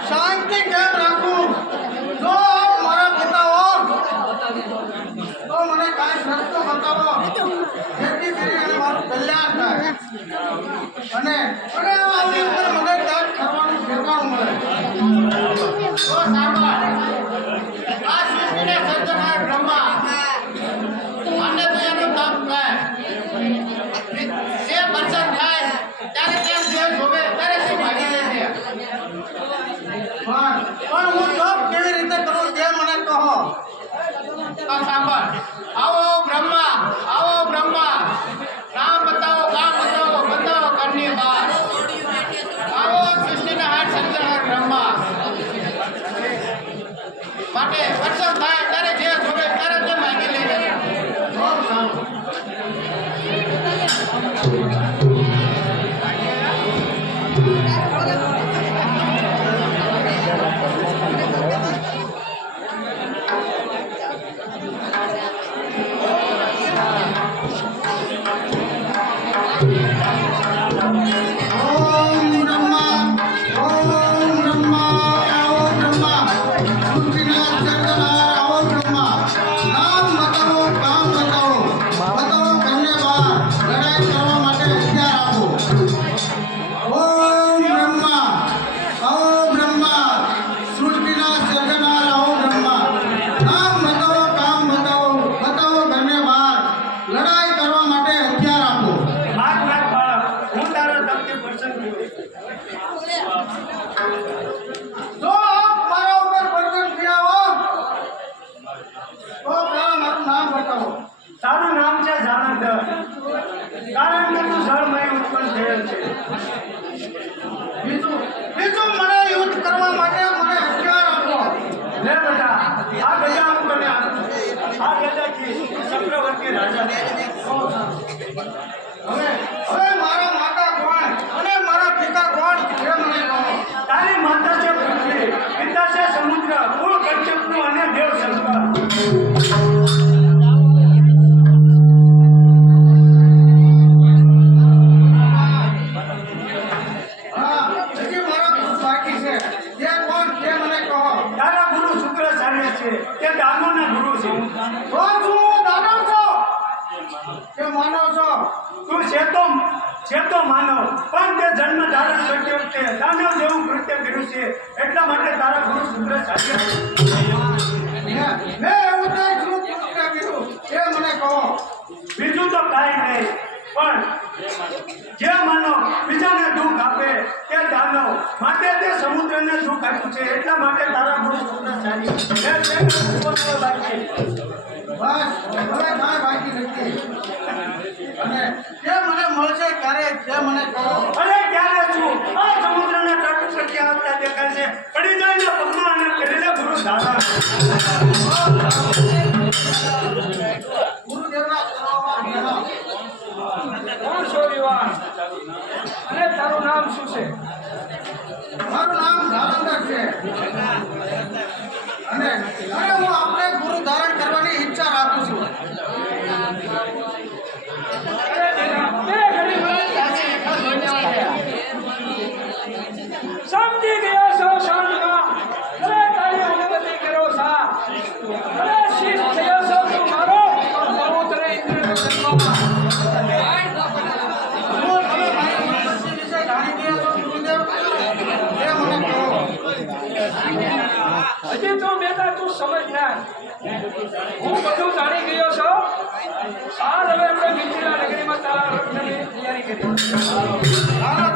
शांति केम રાખું જો મારા પિતા હો તો મને કાઈ રસ્તો બતાવો જેથી કરીને મારું કલ્યાણ થાય અને આવી ઉપર મને ત્યાગ કરવાનું શીખવાનું મળે તો સાંભળ આ સૃષ્ટિને સર્જનાર બ્રહ્મા અને તો એનું કામ થાય જે પ્રસન્ન થાય ત્યારે કેમ જે જોવે ત્યારે તે ભાગી લે છે પણ હું જોબ કેવી રીતે કરું તે મને કહો તો સાંભળ આવો બ્રહ્મા કામ બતાવો બતાવો કરની બાત આવો સૃષ્ટિના હાથ સર્જનાર બ્રહ્મા માટે પ્રસન્ન થાય ત્યારે જે જોવે ત્યારે તે ભાગી લે છે તારું નામ છે જાનંદર કારણ કે તું જળમય ઉત્પન્ન થયેલ છે બીજું મને યુદ્ધ કરવા માટે મને હથિયાર આપો લે બેટા આ ગજા હું તને આપું આ ગજાથી ચક્રવર્તી રાજા હવે મારા માતા કોણ અને મારા પિતા કોણ એ મને કહો તારી માતા છે પૃથ્વી પિતા છે સમુદ્ર કુળ કચ્છપનું અને દેવ શંકર તે દાનવના ગુરુ છે કે માનવ છો તું છે તો માનવ પણ તે જન્મ ધારણ કરતી વખતે દાનવ જેવું કૃત્ય કર્યું છે એટલા માટે તારા ગુરુ શુક્રાચાર્ય મેં એવું કઈ કૃત્ય કર્યું એ મને કહો બીજું તો કાંઈ નહીં પણ જે માનવ બીજાને દુઃખ આપે તે દાનવ માટે તે સમુદ્રને દુઃખ કાઢ્યું છે એટલા માટે તારા ગુરુ શુક્રાચાર્ય બાકી બસ હવે કાંઈ બાકી નથી. અને જે મને મળશે ક્યારે જે મને કહો. અરે ક્યારે છું આ સમુદ્રના તટ પર ક્યાં આવતા દેખાય છે પડી જાય ને પગમાં અને કરી લે ગુરુ દાદા ગુરુદેવના ચરણોમાં રહેલો. કોણ છો યુવાન અને તારું નામ શું છે? મારું નામ જાલંધર છે. અને હું આપણે ગુરુ ધારણ કરવાની ઈચ્છા રાખું છું. અરે તેના બે ઘડી મને ત્યાંથી એકા જોઈને આવ્યા. સમજી ગયા છો શાનમાં અરે તારી અનુમતિ કરો સા અરે શિષ્ટ થયો છો તું મારો પર્વત ઇન્દ્રનો જન્મ શું તમે મારી ઉત્પત્તિ વિશે જાણી ગયા છો ગુરુદેવ? એ મને કહો. હજી તો બેટા તું સમજનાર હું બધું જાણી ગયો છો. સાલ હવે આપણે મિથિલા નગરીમાં તારા લગ્નની તૈયારી કરી. તારા